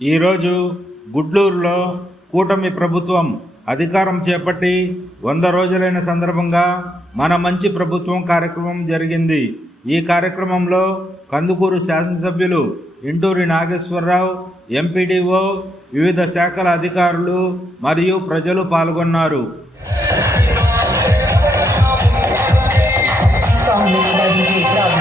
ఈరోజు గుడ్లూరులో కూటమి ప్రభుత్వం అధికారం చేపట్టి వంద రోజులైన సందర్భంగా మన మంచి ప్రభుత్వం కార్యక్రమం జరిగింది ఈ కార్యక్రమంలో కందుకూరు శాసనసభ్యులు ఇంటూరి నాగేశ్వరరావు ఎంపీడీఓ వివిధ శాఖల అధికారులు మరియు ప్రజలు పాల్గొన్నారు Thank you.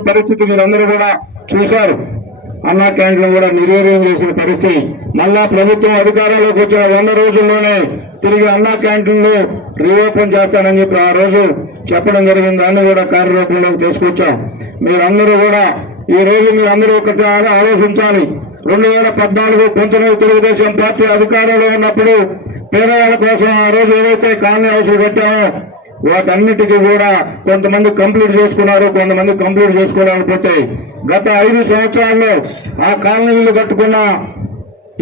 పరిస్థితి మీరందరూ కూడా చూశారు. అన్నా క్యాంటీన్లు కూడా నిర్వీర్యం చేసిన పరిస్థితి. మళ్ళా ప్రభుత్వం అధికారంలోకి వచ్చిన వంద రోజుల్లోనే తిరిగి అన్నా క్యాంటీన్లు రీఓపెన్ చేస్తానని చెప్పి ఆ రోజు చెప్పడం జరిగింది. దాన్ని కూడా కార్యరూపంలోకి తీసుకొచ్చాం. మీరందరూ కూడా ఈ రోజు మీరందరూ ఒకటి ఆలోచించాలి. రెండు వేల పద్నాలుగు పంతొమ్మిది తెలుగుదేశం పార్టీ అధికారంలో ఉన్నప్పుడు పేదవాళ్ళ కోసం ఆ రోజు ఏదైతే కాలనీ హౌసులు పెట్టామో వాటన్నిటికీ కూడా కొంతమంది కంప్లీట్ చేసుకున్నారు కొంతమంది కంప్లీట్ చేసుకోలేకపోతే గత ఐదు సంవత్సరాల్లో ఆ కాలనీలు కట్టుకున్న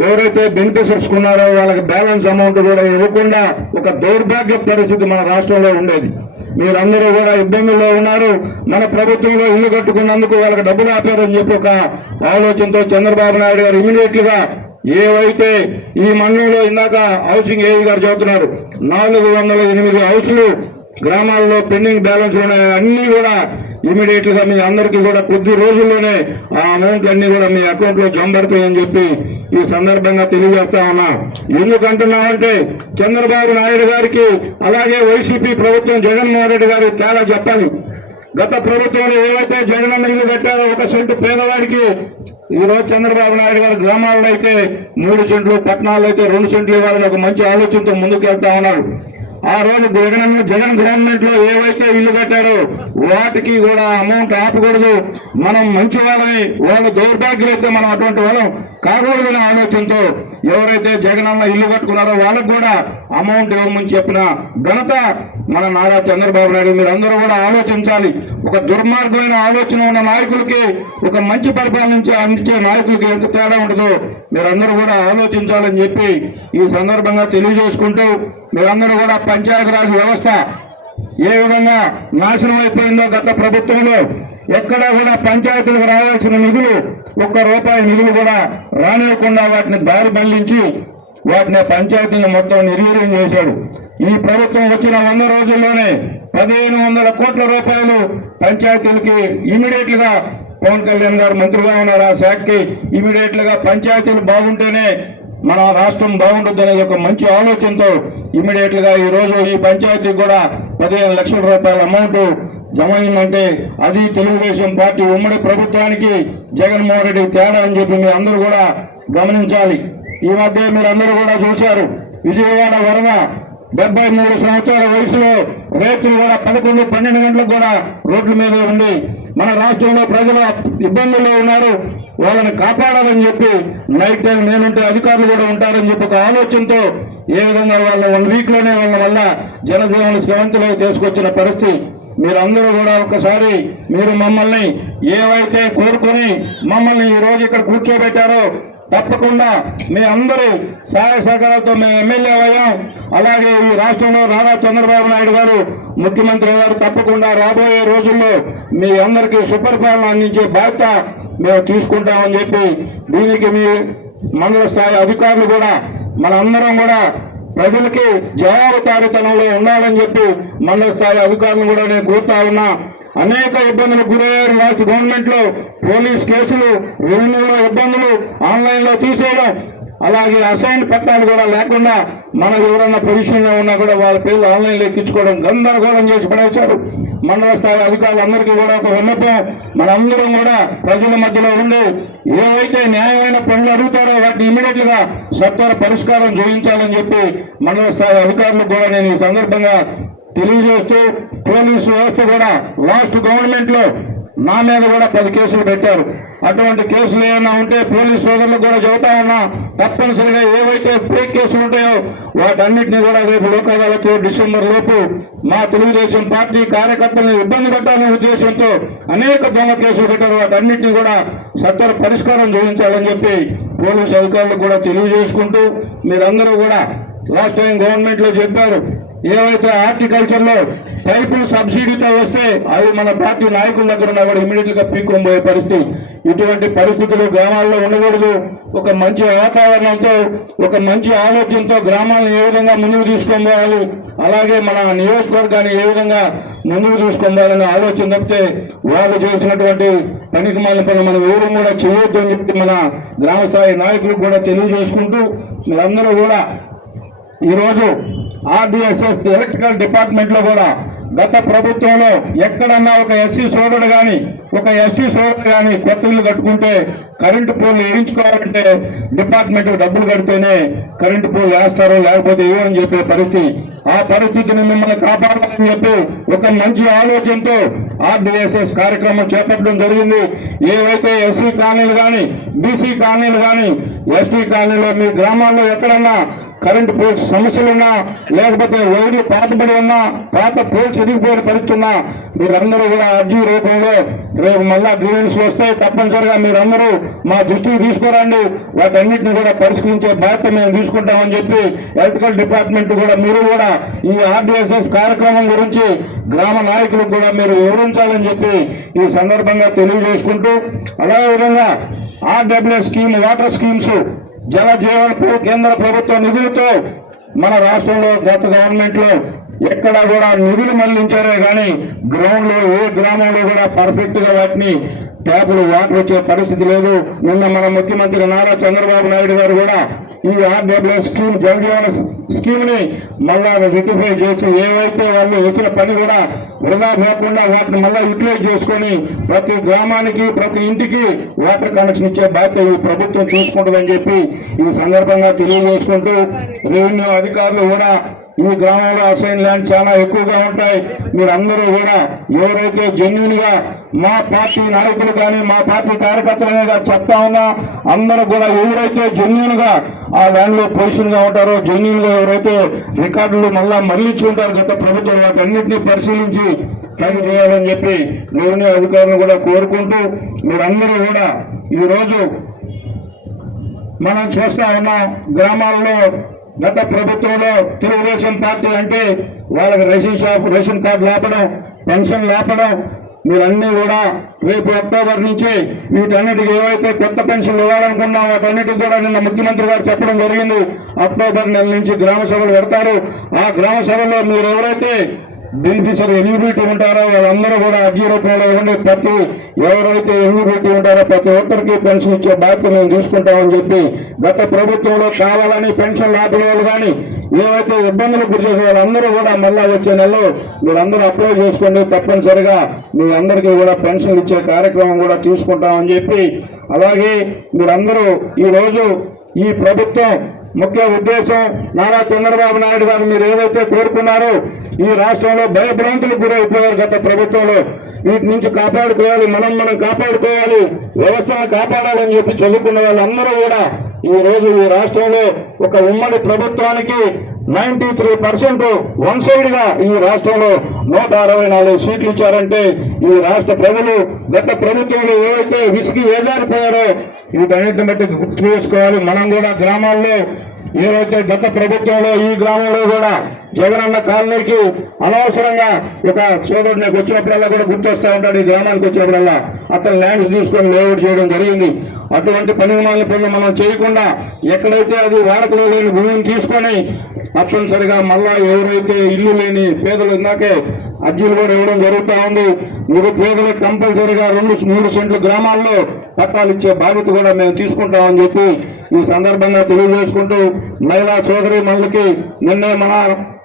ఎవరైతే బెనిఫిషర్స్ ఉన్నారో వాళ్ళకి బ్యాలెన్స్ అమౌంట్ కూడా ఇవ్వకుండా ఒక దౌర్భాగ్య పరిస్థితి మన రాష్ట్రంలో ఉండేది. మీరందరూ కూడా ఇబ్బందుల్లో ఉన్నారు. మన ప్రభుత్వంలో ఇల్లు కట్టుకున్నందుకు వాళ్ళకి డబ్బులు ఆపారని చెప్పి ఒక ఆలోచనతో చంద్రబాబు నాయుడు గారు ఇమీడియట్లుగా ఏవైతే ఈ మండలంలో ఇందాక హౌసింగ్ ఏవి గారు చెబుతున్నారు నాలుగు వందల ఎనిమిది హౌసులు గ్రామాల్లో పెండింగ్ బ్యాలెన్స్ ఉన్నాయి అన్ని కూడా ఇమీడియట్గా మీ అందరికీ కూడా కొద్ది రోజుల్లోనే ఆ అమౌంట్ అన్ని కూడా మీ అకౌంట్లో జమ చెప్పి ఈ సందర్భంగా తెలియజేస్తా ఉన్నా. ఎందుకంటున్నామంటే చంద్రబాబు నాయుడు గారికి అలాగే వైసీపీ ప్రభుత్వం జగన్మోహన్ రెడ్డి గారు తేడా చెప్పాలి. గత ప్రభుత్వంలో ఏవైతే జగనన్న ఇల్లు కట్టారో ఒక సెంటు పేదవాడికి ఈ రోజు చంద్రబాబు నాయుడు గారు గ్రామాల్లో అయితే మూడు సెంట్లు పట్టణాల్లో అయితే రెండు సెంట్లు ఇవ్వాలని ఒక మంచి ఆలోచనతో ముందుకు వెళ్తా ఉన్నారు. ఆ రోజు జగన్ జగన్ గవర్నమెంట్లో ఏవైతే ఇల్లు కట్టారో వాటికి కూడా అమౌంట్ ఆపకూడదు. మనం మంచి వాళ్ళని వాళ్ళ దౌర్భాగ్యులైతే మనం అటువంటి వాళ్ళం కాకూడదనే ఆలోచనతో ఎవరైతే జగన్ అన్న ఇల్లు కట్టుకున్నారో వాళ్ళకు కూడా అమౌంట్ ఇవ్వమని చెప్పిన ఘనత మన నారా చంద్రబాబు నాయుడు. మీరు అందరూ కూడా ఆలోచించాలి. ఒక దుర్మార్గమైన ఆలోచన ఉన్న నాయకులకి ఒక మంచి పరిపాలన అందించే నాయకులకి ఎంత తేడా ఉంటుందో మీరందరూ కూడా ఆలోచించాలని చెప్పి ఈ సందర్భంగా తెలియజేసుకుంటూ మీరందరూ కూడా పంచాయతీరాజ్ వ్యవస్థ ఏ విధంగా నాశనం అయిపోయిందో గత ప్రభుత్వంలో ఎక్కడా కూడా పంచాయతీలకు రావాల్సిన నిధులు ఒక్క రూపాయి నిధులు కూడా రానివ్వకుండా వాటిని దారి మళ్ళించి వాటిని పంచాయతీలను మొత్తం నిర్వీర్యం చేశాడు. ఈ ప్రభుత్వం వచ్చిన వంద రోజుల్లోనే పదిహేను వందల కోట్ల రూపాయలు పంచాయతీలకి ఇమీడియట్గా పవన్ కళ్యాణ్ గారు మంత్రిగా ఉన్నారు. ఆ శాఖకి ఇమీడియట్గా పంచాయతీలు బాగుంటేనే మన రాష్ట్రం బాగుంటుంది అనేది ఒక మంచి ఆలోచనతో ఇమీడియట్గా ఈ రోజు ఈ పంచాయతీకి కూడా పదిహేను లక్షల రూపాయల అమౌంట్ జమ అయిందంటే అది తెలుగుదేశం పార్టీ ఉమ్మడి ప్రభుత్వానికి జగన్మోహన్ రెడ్డి తేడా అని చెప్పి మీరు అందరూ కూడా గమనించాలి. ఈ మధ్య మీరు అందరూ కూడా చూశారు. విజయవాడ వరద డెబ్బై మూడు సంవత్సరాల వయసులో రైతులు కూడా పదకొండు పన్నెండు గంటలకు కూడా రోడ్ల మీద ఉంది మన రాష్ట్రంలో ప్రజలు ఇబ్బందుల్లో ఉన్నారు. వాళ్ళని కాపాడాలని చెప్పి నైట్ టైం నేనుంటే అధికారులు కూడా ఉంటారని చెప్పి ఒక ఆలోచనతో ఏ విధంగా వాళ్ళ వన్ వీక్లోనే వాళ్ళ వల్ల జనజీవన శ్రవంతులకు తీసుకొచ్చిన పరిస్థితి. మీరందరూ కూడా ఒకసారి మీరు మమ్మల్ని ఏవైతే కోరుకొని మమ్మల్ని ఈ రోజు ఇక్కడ కూర్చోబెట్టారో తప్పకుండా మీ అందరూ సహాయ సహకారాలతో మేము ఎమ్మెల్యే అయ్యాం. అలాగే ఈ రాష్ట్రంలో నారా చంద్రబాబు నాయుడు గారు ముఖ్యమంత్రి గారు తప్పకుండా రాబోయే రోజుల్లో మీ అందరికీ సుపరిపాలన అందించే బాధ్యత మేము తీసుకుంటామని చెప్పి దీనికి మీ మండల స్థాయి అధికారులు కూడా మనందరం కూడా ప్రజలకి జవాబుదారితనంలో ఉండాలని చెప్పి మండల స్థాయి అధికారులను కూడా నేను కోరుతా ఉన్నా. అనేక ఇబ్బందులకు గురయ్యారు రాష్ట్ర గవర్నమెంట్లో పోలీస్ కేసులు రెవెన్యూలో ఇబ్బందులు ఆన్లైన్లో తీసేయడం. అలాగే అసైన్ పట్టాలు కూడా లేకుండా మనకు ఎవరన్నా పొజిషన్లో ఉన్నా కూడా వాళ్ళ పేర్లు ఆన్లైన్లో ఎక్కించుకోవడం గందరగోళం చేసి పడేశారు. మండల స్థాయి అధికారులందరికీ కూడా ఒక విన్నపం. మనందరం కూడా ప్రజల మధ్యలో ఉండి ఏవైతే న్యాయమైన పనులు అడుగుతారో వాటిని ఇమీడియట్గా సత్వర పరిష్కారం చూపించాలని చెప్పి మండల స్థాయి అధికారులకు కూడా నేను ఈ సందర్భంగా తెలియజేస్తూ పోలీసు వ్యవస్థ కూడా లాస్ట్ గవర్నమెంట్లో నా మీద కూడా పది కేసులు పెట్టారు. అటువంటి కేసులు ఏమైనా ఉంటే పోలీస్ సోదరులకు కూడా చెబుతా ఉన్నా తప్పనిసరిగా ఏవైతే ఫేక్ కేసులు ఉంటాయో వాటన్నిటిని కూడా రేపు లోక్ అదాలత్ డిసెంబర్ లోపు మా తెలుగుదేశం పార్టీ కార్యకర్తలను ఇబ్బంది పెట్టాలనే ఉద్దేశంతో అనేక దొంగ కేసులు పెట్టారు. వాటన్నిటిని కూడా సత్వర పరిష్కారం చూపించాలని చెప్పి పోలీసు అధికారులకు కూడా తెలియజేసుకుంటూ మీరందరూ కూడా లాస్ట్ టైం గవర్నమెంట్లో చెప్పారు. ఏవైతే హార్టికల్చర్లో పైపులు సబ్సిడీతో వస్తే అవి మన పార్టీ నాయకుల దగ్గర ఉన్న కూడా ఇమీడియట్గా పీక్కొని పరిస్థితి. ఇటువంటి పరిస్థితులు గ్రామాల్లో ఉండకూడదు. ఒక మంచి వాతావరణంతో ఒక మంచి ఆలోచనతో గ్రామాలను ఏ విధంగా ముందుకు తీసుకొని పోవాలి అలాగే మన నియోజకవర్గాన్ని ఏ విధంగా ముందుకు తీసుకొని పోవాలనే ఆలోచన తప్పితే వాళ్ళు చేసినటువంటి పనికి మాలిన పనులు మనం ఎవరు కూడా చేయొద్దు అని చెప్పి మన గ్రామ స్థాయి నాయకులకు కూడా తెలియజేసుకుంటూ మీరందరూ కూడా ఈరోజు ఆర్డిఎస్ఎస్ ఎలక్ట్రికల్ డిపార్ట్మెంట్లో కూడా గత ప్రభుత్వంలో ఎక్కడన్నా ఒక ఎస్సీ సోదరుడు కానీ ఒక ఎస్టీ సోదరుడు కానీ కొత్త ఇల్లు కట్టుకుంటే కరెంటు పోల్ వేయించుకోవాలంటే డిపార్ట్మెంట్ డబ్బులు కడితేనే కరెంటు పోల్ వేస్తారు లేకపోతే ఏమని చెప్పే పరిస్థితి. ఆ పరిస్థితిని మిమ్మల్ని కాపాడాలని చెప్పి ఒక మంచి ఆలోచనతో ఆర్డిఎస్ఎస్ కార్యక్రమం చేపట్టడం జరిగింది. ఏవైతే ఎస్సీ కాలనీలు కానీ బీసీ కాలనీలు కానీ ఎస్టీ కాలనీలో మీ గ్రామాల్లో ఎక్కడన్నా కరెంటు పోల్స్ సమస్యలున్నా లేకపోతే వైర్లు పాతబడి ఉన్నా పాత పోల్స్ ఎదిగిపోయిన పరిస్థితి ఉన్నా మీరందరూ కూడా అర్జీ రూపంలో రేపు మళ్ళా గ్రీవెన్స్ వస్తాయి తప్పనిసరిగా మీరందరూ మా దృష్టికి తీసుకురండి. వాటన్నిటిని కూడా పరిష్కరించే బాధ్యత మేము తీసుకుంటామని చెప్పి ఎలక్ట్రికల్ డిపార్ట్మెంట్ కూడా మీరు కూడా ఈ ఆర్డీఎస్ఎస్ కార్యక్రమం గురించి గ్రామ నాయకులకు కూడా మీరు వివరించాలని చెప్పి ఈ సందర్భంగా తెలియజేసుకుంటూ అదేవిధంగా RW RWS scheme water schemes Jal Jeevan కేంద్ర ప్రభుత్వ నిధులతో మన రాష్ట్రంలో గత గవర్నమెంట్లో ఎక్కడ కూడా నిధులు మళ్ళించారే గాని గ్రౌండ్లో ఏ గ్రామంలో కూడా పర్ఫెక్ట్గా వాటిని ట్యాపులు వాటర్ వచ్చే పరిస్థితి లేదు. నిన్న మన ముఖ్యమంత్రి నారా చంద్రబాబు నాయుడు గారు కూడా ఈ ఆర్డబ్ల్యూ స్కీమ్ జల జీవన స్కీమ్ని మళ్ళా రిటిఫై చేసి ఏవైతే వాళ్ళు వచ్చిన పని కూడా వృధా పోకుండా వాటిని మళ్ళా యూటిలైజ్ చేసుకొని ప్రతి గ్రామానికి ప్రతి ఇంటికి వాటర్ కనెక్షన్ ఇచ్చే బాధ్యత ఈ ప్రభుత్వం చూసుకుంటుందని చెప్పి ఈ సందర్భంగా తెలియజేసుకుంటూ రెవెన్యూ అధికారులు కూడా ఈ గ్రామంలో అసైన్ ల్యాండ్ చాలా ఎక్కువగా ఉంటాయి. మీరందరూ కూడా ఎవరైతే జెన్యున్గా మా పార్టీ నాయకులు కానీ మా పార్టీ కార్యకర్తలు చెప్తా ఉన్నా అందరూ కూడా ఎవరైతే జెన్యున్గా ఆ ల్యాండ్లో పొజిషన్గా ఉంటారో జెన్యున్గా ఎవరైతే రికార్డులు మళ్ళా మళ్ళించి ఉంటారు గత ప్రభుత్వం వాటన్నిటిని పరిశీలించి పని చేయాలని చెప్పి నేను అధికారులు కూడా కోరుకుంటూ మీరందరూ కూడా ఈ రోజు మనం చూస్తా ఉన్న గ్రామాల్లో గత ప్రభుత్వంలో తెలుగుదేశం పార్టీ అంటే వాళ్ళకి రేషన్ షాప్ రేషన్ కార్డు లేపడం పెన్షన్ లేపడం మీరన్నీ కూడా రేపు అక్టోబర్ నుంచి వీటన్నిటికి ఏవైతే కొత్త పెన్షన్లు ఇవ్వాలనుకున్నా వాటన్నిటికి కూడా నిన్న ముఖ్యమంత్రి గారు చెప్పడం జరిగింది. అక్టోబర్ నెల నుంచి గ్రామ సభలు పెడతారు. ఆ గ్రామ సభలో మీరు ఎవరైతే బెనిఫిషరీ ఎలిజిబిలిటీ ఉంటారో వాళ్ళందరూ కూడా అర్జీ రూపంలో ఉండి ప్రతి ఎవరైతే ఎలిజిబిలిటీ ఉంటారో ప్రతి ఒక్కరికి పెన్షన్ ఇచ్చే బాధ్యత మేము తీసుకుంటామని చెప్పి గత ప్రభుత్వంలో కావాలని పెన్షన్ లాభం వాళ్ళు కానీ ఏవైతే ఇబ్బందులు గురి చేసే వాళ్ళందరూ కూడా మళ్ళా వచ్చే నెలలో మీరందరూ అప్లై చేసుకోండి. తప్పనిసరిగా మీ అందరికీ కూడా పెన్షన్ ఇచ్చే కార్యక్రమం కూడా తీసుకుంటామని చెప్పి అలాగే మీరందరూ ఈ రోజు ఈ ప్రభుత్వం ముఖ్య ఉద్దేశం నారా చంద్రబాబు నాయుడు గారు మీరు ఏదైతే కోరుకున్నారో ఈ రాష్ట్రంలో భయభ్రాంతులకు గురైపోయారు గత ప్రభుత్వంలో. వీటి నుంచి కాపాడుకోవాలి మనం మనం కాపాడుకోవాలి వ్యవస్థను కాపాడాలని చెప్పి చదువుకున్న వాళ్ళందరూ కూడా ఈ రోజు ఈ రాష్ట్రంలో ఒక ఉమ్మడి ప్రభుత్వానికి నైన్టీ త్రీ పర్సెంట్ వన్ సైడ్గా ఈ రాష్ట్రంలో నూట అరవై నాలుగు సీట్లు ఇచ్చారంటే ఈ రాష్ట్ర ప్రజలు గత ప్రభుత్వంలో ఏవైతే విసిగి వేజారిపోయారో వీటన్నిటిని బట్టి గుర్తు చేసుకోవాలి. మనం కూడా గ్రామాల్లో ఏదైతే గత ప్రభుత్వంలో ఈ గ్రామంలో కూడా జగనన్న కాలనీకి అనవసరంగా ఒక సోదరుడు నాకు వచ్చినప్పుడల్లా కూడా గుర్తొస్తూ ఉంటాడు ఈ గ్రామానికి వచ్చినప్పుడల్లా. అతను ల్యాండ్స్ తీసుకొని లేఅవుట్ చేయడం జరిగింది. అటువంటి పని పనులు మనం చేయకుండా ఎక్కడైతే అది వాడకలో లేని భూమిని తీసుకొని తప్పనిసరిగా మళ్ళా ఎవరైతే ఇల్లు లేని పేదలు ఇందాకే అర్జీలు కూడా ఇవ్వడం జరుగుతూ ఉంది. మూడు పేదలకు కంపల్సరిగా రెండు మూడు సెంట్లు గ్రామాల్లో పట్టాలు ఇచ్చే బాధ్యత కూడా మేము తీసుకుంటామని చెప్పి ఈ సందర్భంగా తెలియజేసుకుంటూ మహిళా సోదరి మనులకి నిన్నే మన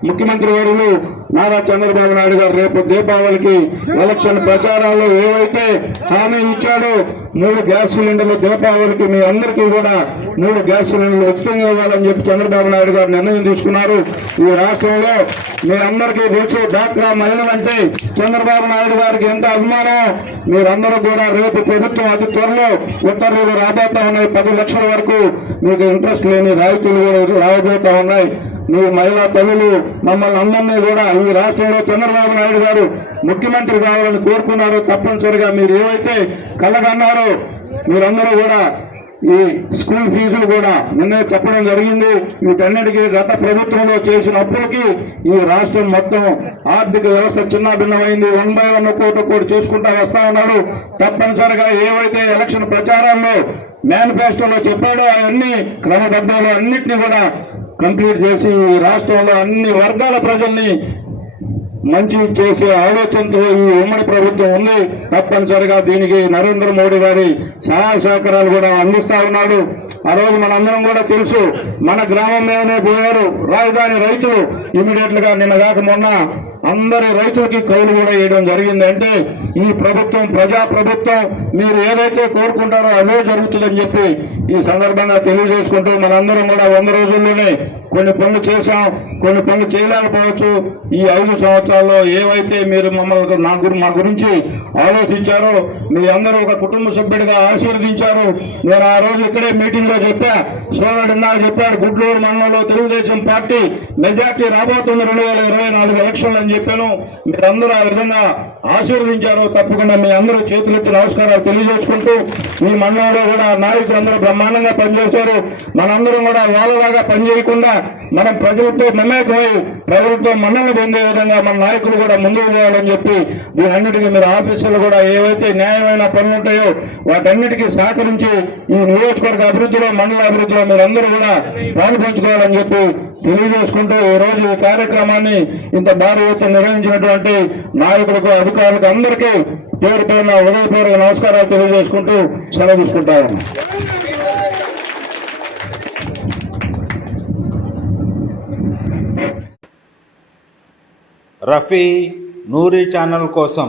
ముఖ్యమంత్రి వర్యులు నారా చంద్రబాబు నాయుడు గారు రేపు దీపావళికి ఎలక్షన్ ప్రచారాల్లో ఏవైతే హామీ ఇచ్చాడో మూడు గ్యాస్ సిలిండర్లు దీపావళికి మీ అందరికీ కూడా మూడు గ్యాస్ సిలిండర్లు ఉచితంగా ఇవ్వాలని చెప్పి చంద్రబాబు నాయుడు గారు నిర్ణయం తీసుకున్నారు. ఈ రాష్ట్రంలో మీరందరికీ తెలుసు డాక్రా మహిళలంటే చంద్రబాబు నాయుడు గారికి ఎంత అభిమానం మీరందరూ కూడా రేపు ప్రభుత్వం అతి త్వరలో ఉత్తర్వులు రాబోతా ఉన్నాయి. పది లక్షల వరకు మీకు ఇంట్రెస్ట్ లేని రాయితీలు కూడా రాబోతా ఉన్నాయి. మీ మహిళా తల్లులు మమ్మల్ని అందరినీ కూడా ఈ రాష్ట్రంలో చంద్రబాబు నాయుడు గారు ముఖ్యమంత్రి కావాలని కోరుకున్నారు తప్పనిసరిగా మీరు ఏవైతే కలగన్నారో మీరందరూ కూడా ఈ స్కూల్ ఫీజులు కూడా నిన్నే చెప్పడం జరిగింది. వీటన్నిటికీ గత ప్రభుత్వంలో చేసిన అప్పులకి ఈ రాష్ట్రం మొత్తం ఆర్థిక వ్యవస్థ చిన్నభిన్నమైంది. వన్ బై వన్ కోటి కోటి చేసుకుంటా వస్తా ఉన్నాడు. తప్పనిసరిగా ఏవైతే ఎలక్షన్ ప్రచారాల్లో మేనిఫెస్టోలో చెప్పాడో అవన్నీ క్రమబద్ధంలో అన్నిటినీ కూడా కంప్లీట్ చేసి ఈ రాష్ట్రంలో అన్ని వర్గాల ప్రజల్ని మంచి చేసే ఆలోచనతో ఈ ఉమ్మడి ప్రభుత్వం ఉంది. తప్పనిసరిగా దీనికి నరేంద్ర మోడీ గారి సహాయ సహకారాలు కూడా అందిస్తా ఉన్నాడు. ఆ రోజు మనందరం కూడా తెలుసు మన గ్రామం మీదనే పోయారు. రాజధాని రైతులు ఇమీడియట్గా నిన్న కాక మొన్న అందరి రైతులకి కౌలు కూడా వేయడం జరిగింది. అంటే ఈ ప్రభుత్వం ప్రజా ప్రభుత్వం మీరు ఏదైతే కోరుకుంటారో అదే జరుగుతుందని చెప్పి ఈ సందర్భంగా తెలియజేసుకుంటూ మనందరం కూడా వంద రోజుల్లోనే కొన్ని పనులు చేశాం. కొన్ని పనులు చేయలేకపోవచ్చు. ఈ ఐదు సంవత్సరాల్లో ఏవైతే మీరు మమ్మల్ని నా గురి మా గురించి ఆలోచించారో మీ అందరూ ఒక కుటుంబ సభ్యుడిగా ఆశీర్వదించారు. నేను ఆ రోజు ఇక్కడే మీటింగ్లో చెప్పా సోదరుడు ఇందాక చెప్పాడు గుడ్లూరు మండలంలో తెలుగుదేశం పార్టీ మెజార్టీ రాబోతుంది రెండు వేల ఇరవై నాలుగు ఎలక్షన్లు అని చెప్పాను. మీరందరూ ఆ విధంగా ఆశీర్వదించారు తప్పకుండా మీ అందరూ చేతులెత్తి నమస్కారాలు తెలియజేసుకుంటూ మీ మండలంలో కూడా నాయకులందరూ బ్రహ్మాండంగా పనిచేశారు. మనందరం కూడా వాళ్ళలాగా పనిచేయకుండా మనం ప్రజలతో మమేకమై ప్రభుత్వం మనల్ని పొందే విధంగా మన నాయకులు కూడా ముందుకు పోవాలని చెప్పి వీటన్నిటికీ మీరు ఆఫీసులు కూడా ఏవైతే న్యాయమైన పనులు ఉంటాయో వాటన్నిటికీ సహకరించి ఈ నియోజకవర్గ అభివృద్ధిలో మండల అభివృద్ధిలో మీరందరూ కూడా పాలు పంచుకోవాలని చెప్పి తెలియజేసుకుంటూ ఈ రోజు ఈ కార్యక్రమాన్ని ఇంత భారీ ఎత్తున నిర్వహించినటువంటి నాయకులకు అధికారులకు అందరికీ పేరు పేరున ఉదయపూర్వక నమస్కారాలు తెలియజేసుకుంటూ సెలవు తీసుకుంటారు రఫీ నూరి ఛానల్ కోసం